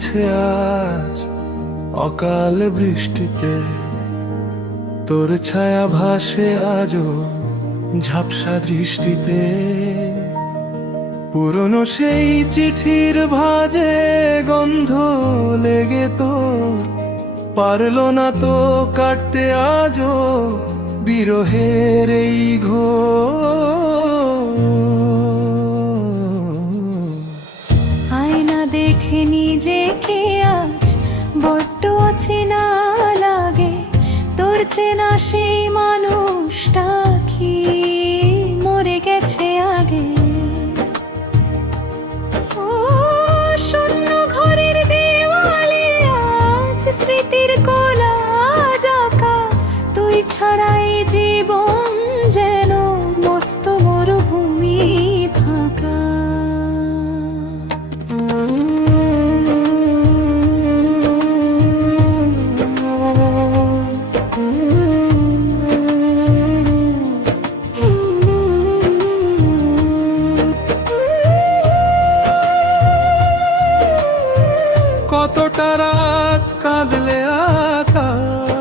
গেছে আজ অকাল বৃষ্টিতে, তোর ছায়া ভাসে আজও ঝাপসা দৃষ্টিতে। পুরনো সেই চিঠির ভাঁজে গন্ধ লেগে তোর পারলো না তো কাটতে আজও বিরহের এই ঘোর। আয়না দেখে নিজেকে আজ বড্ড অচেনা লাগে, তোর চেনা সেই মানুষটা কি মরে গেছে আগে? ও শূন্য ঘরের দেওয়ালে আজ স্মৃতির কোলাজ আঁকা, তুই ছাড়াই জীবন যেন মস্ত মরুভূমি ফাঁকা। কতটা রাত কাঁদলে আকাশ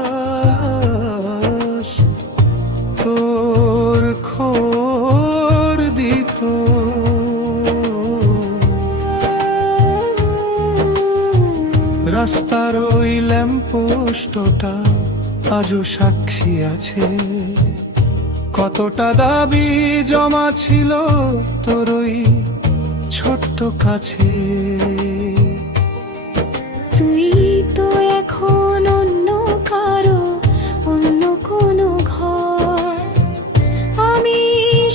তোর খোর দিত, রাস্তার ওই ল্যাম্পপোস্টটা আজও সাক্ষী আছে। কতটা দাবি জমা ছিল তোর ওই ছোট্ট কাছে। তুই তো এখন অন্য কারো, অন্য কোনো ঘর, আমি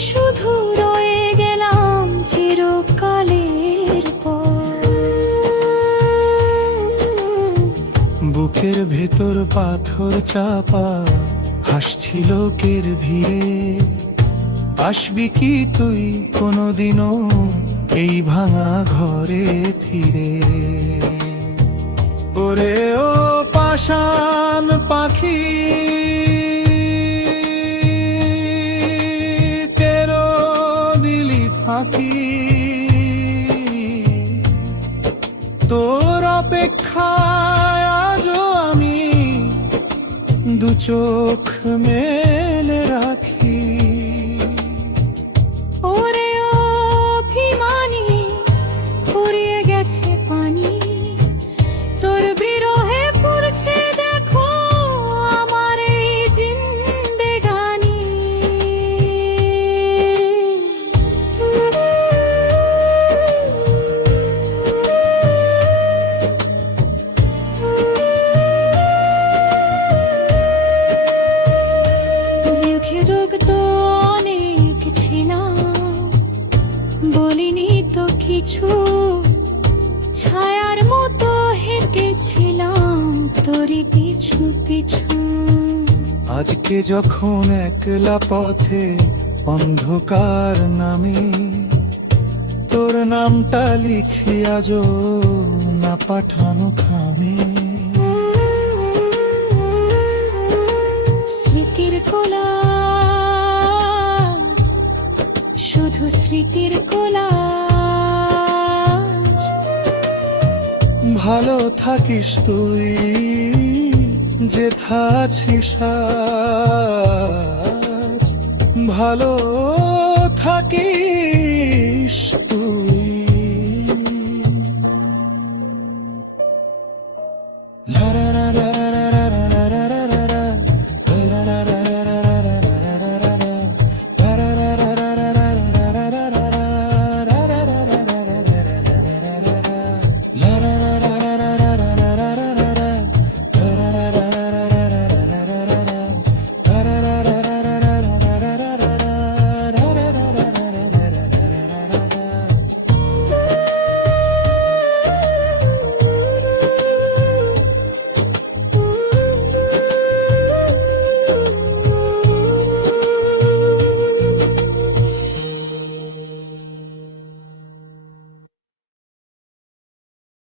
শুধু রয়ে গেলাম চিরকালের পর। বুকের ভেতর পাথর চাপা হাসছিল কের ভিড়ে, আসবি কি তুই কোনোদিনও এই ভাঙা ঘরে ফিরে? ওরে ও পাষাণ পাখি তেরো দিলি ফাঁকি, তোর অপেক্ষায় আজও আমি দু চোখ মেলে রাখি। ওরে অভিমানী ফুরিয়ে গেছে পানি, তোর বিরহে পড়ছে দেখো আমার এই জিন্দেগানি। লিখে তো অনেক ছিলাম, বলিনি তো কিছু, ছায়ার মতো হেঁটেছিলাম তোরই পিছু পিছু। আজকে যখন একলা পথে অন্ধকার নামে, তোর নামটা লিখি আজও না পাঠানো খামে। স্মৃতির কোলাজ, শুধু স্মৃতির কোলাজ। ভালো থাকিস তুই যেথা আছিস আজ, ভালো থাকিস